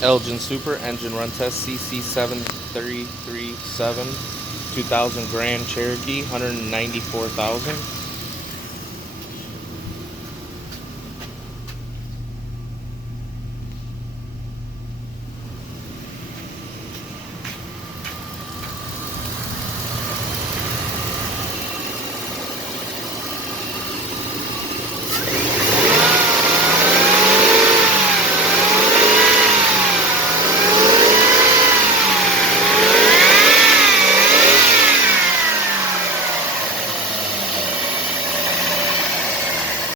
Elgin Super engine run test CC7337 2000 Grand Cherokee 194,000.